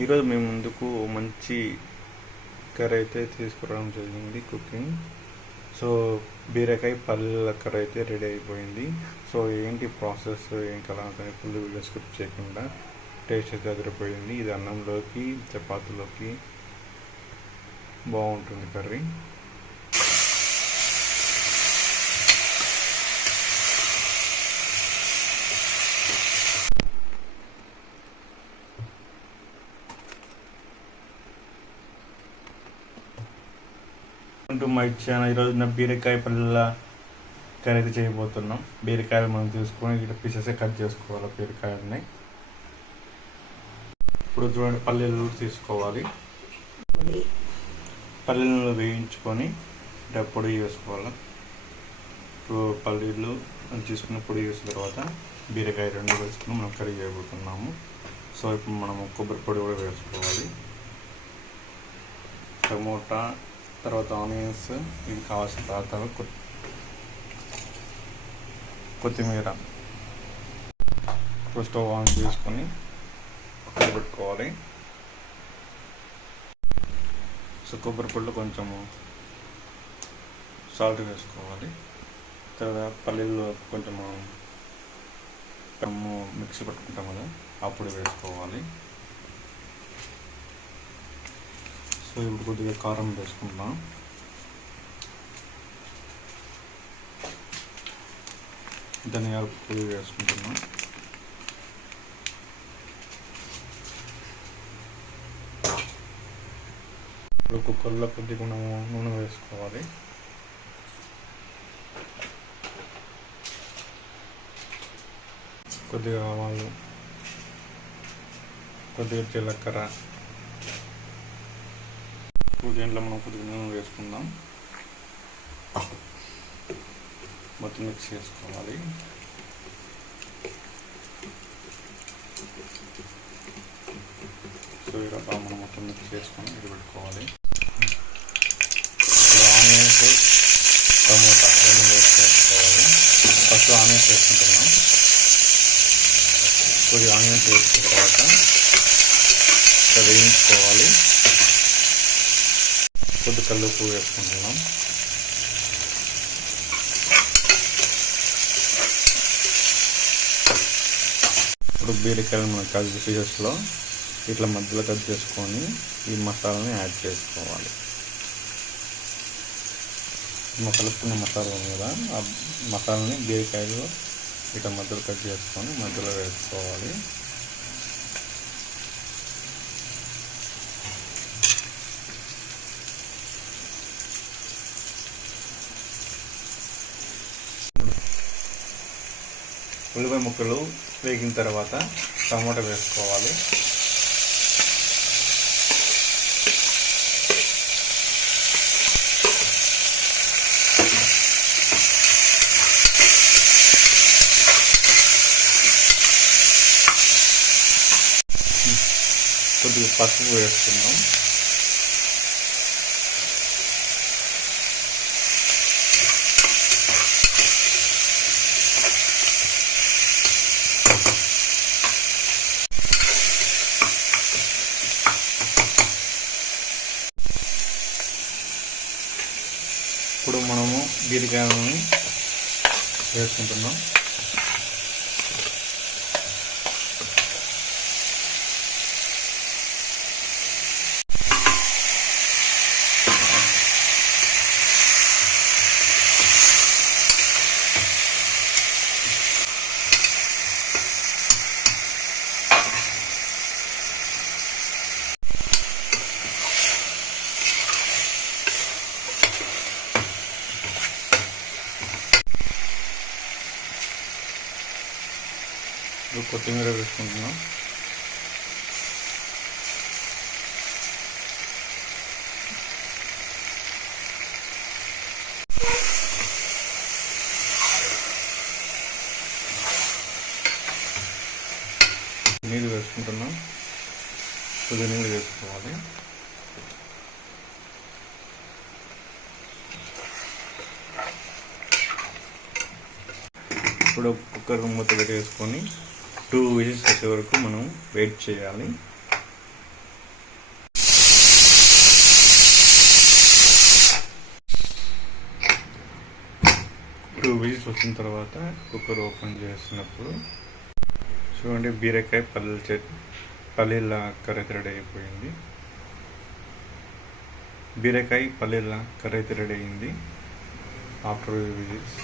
ఈరోజు మేము ముందుకు మంచి కర్రీ అయితే తీసుకురావడం జరిగింది కుకింగ్. సో బీరకాయ పల్లీల కర్రీ అయితే రెడీ అయిపోయింది. సో ఏంటి ప్రాసెస్ ఏం కలా ఫుల్ వీడియో స్కిప్ చేయకుండా టేస్ట్ అయితే అదిరిపోయింది. ఇది అన్నంలోకి చపాతీలోకి బాగుంటుంది కర్రీ. మై ఛానల్ ఈరోజు నా బీరకాయ పల్లెల కర్రీ అయితే చేయబోతున్నాం. బీరకాయలు మనం తీసుకొని ఇట్లా పీసెస్ కట్ చేసుకోవాలి. బీరకాయలని ఇప్పుడు చూడండి, పల్లీలు తీసుకోవాలి. పల్లీలను వేయించుకొని ఇట్లా పొడి వేసుకోవాలి. ఇప్పుడు పల్లీలు తీసుకుని పొడి వేసిన తర్వాత బీరకాయ రెండు వేసుకుని మనం కర్రీ చేయబోతున్నాము. సో ఇప్పుడు మనము కొబ్బరి పొడి కూడా వేసుకోవాలి. టమోటా, తర్వాత ఆనియన్స్, ఇది కావాల్సిన తర్వాత కొత్తిమీర. ఇప్పుడు స్టవ్ ఆన్ చేసుకొని కుక్కర్ పెట్టుకోవాలి. సో కొబ్బరి పొడిలో కొంచెము సాల్ట్ వేసుకోవాలి. తర్వాత పల్లీలు కొంచెము మిక్సీ పట్టుకుంటాం కదా, అప్పుడు వేసుకోవాలి. సో ఇప్పుడు కొద్దిగా కారం వేసుకుంటాం. ధనియాల పొడి వేసుకుంటున్నాం. ఇప్పుడు కుక్కర్లో కొద్దిగా నూనె వేసుకోవాలి. కొద్దిగా ఆవాలు, కొద్దిగా జీలకర్ర, దీంట్లో మనం కొద్దిగా నూనె వేసుకుందాం. మొత్తం మిక్స్ చేసుకోవాలి. సో ఇలా మనం మొత్తం మిక్స్ చేసుకొని ఇది పెట్టుకోవాలి. ఇప్పుడు ఆనియన్స్, టమోటా రెండు వేసుకోవాలి. ఫస్ట్ ఆనియన్స్ వేసుకుంటున్నాం. కొద్దిగా ఆనియన్స్ వేసుకున్న తర్వాత వేయించుకోవాలి. కొద్ది కల్లుప్పు వేసుకుంటున్నాం. ఇప్పుడు బీరకాయలు మనం కట్ పీసెస్లో ఇట్లా మధ్యలో కట్ చేసుకొని ఈ మసాలాని యాడ్ చేసుకోవాలి. మనం కలుపుకున్న మసాలా ఉంది కదా, ఆ మసాలాని బీరకాయలు ఇట్లా మధ్యలో కట్ చేసుకొని మధ్యలో వేసుకోవాలి. ఉల్లిపాయ ముక్కలు వేగిన తర్వాత టమాటా వేసుకోవాలి. కొద్దిగా పసుపు వేసుకుందాం. ఇప్పుడు మనము బీరకాయలని వేసుకుంటున్నాం. ఇప్పుడు కొత్తిమీర వేసుకుంటున్నాం. నీళ్ళు వేసుకుంటున్నాం. కొద్దిగా నీళ్ళు వేసుకోవాలి. ఇప్పుడు కుక్కర్ మూత పెట్టేసుకొని 2 విజిల్స్ వచ్చే వరకు మనం వెయిట్ చేయాలి. 2 విజిల్స్ వచ్చిన తర్వాత కుక్కర్ ఓపెన్ చేసినప్పుడు చూడండి బీరకాయ పల్లీల కర్రీ అయితే రెడీ అయిపోయింది. బీరకాయ పల్లీల కర్రీ అయితే రెడీ అయింది ఆఫ్టర్ విజిల్స్.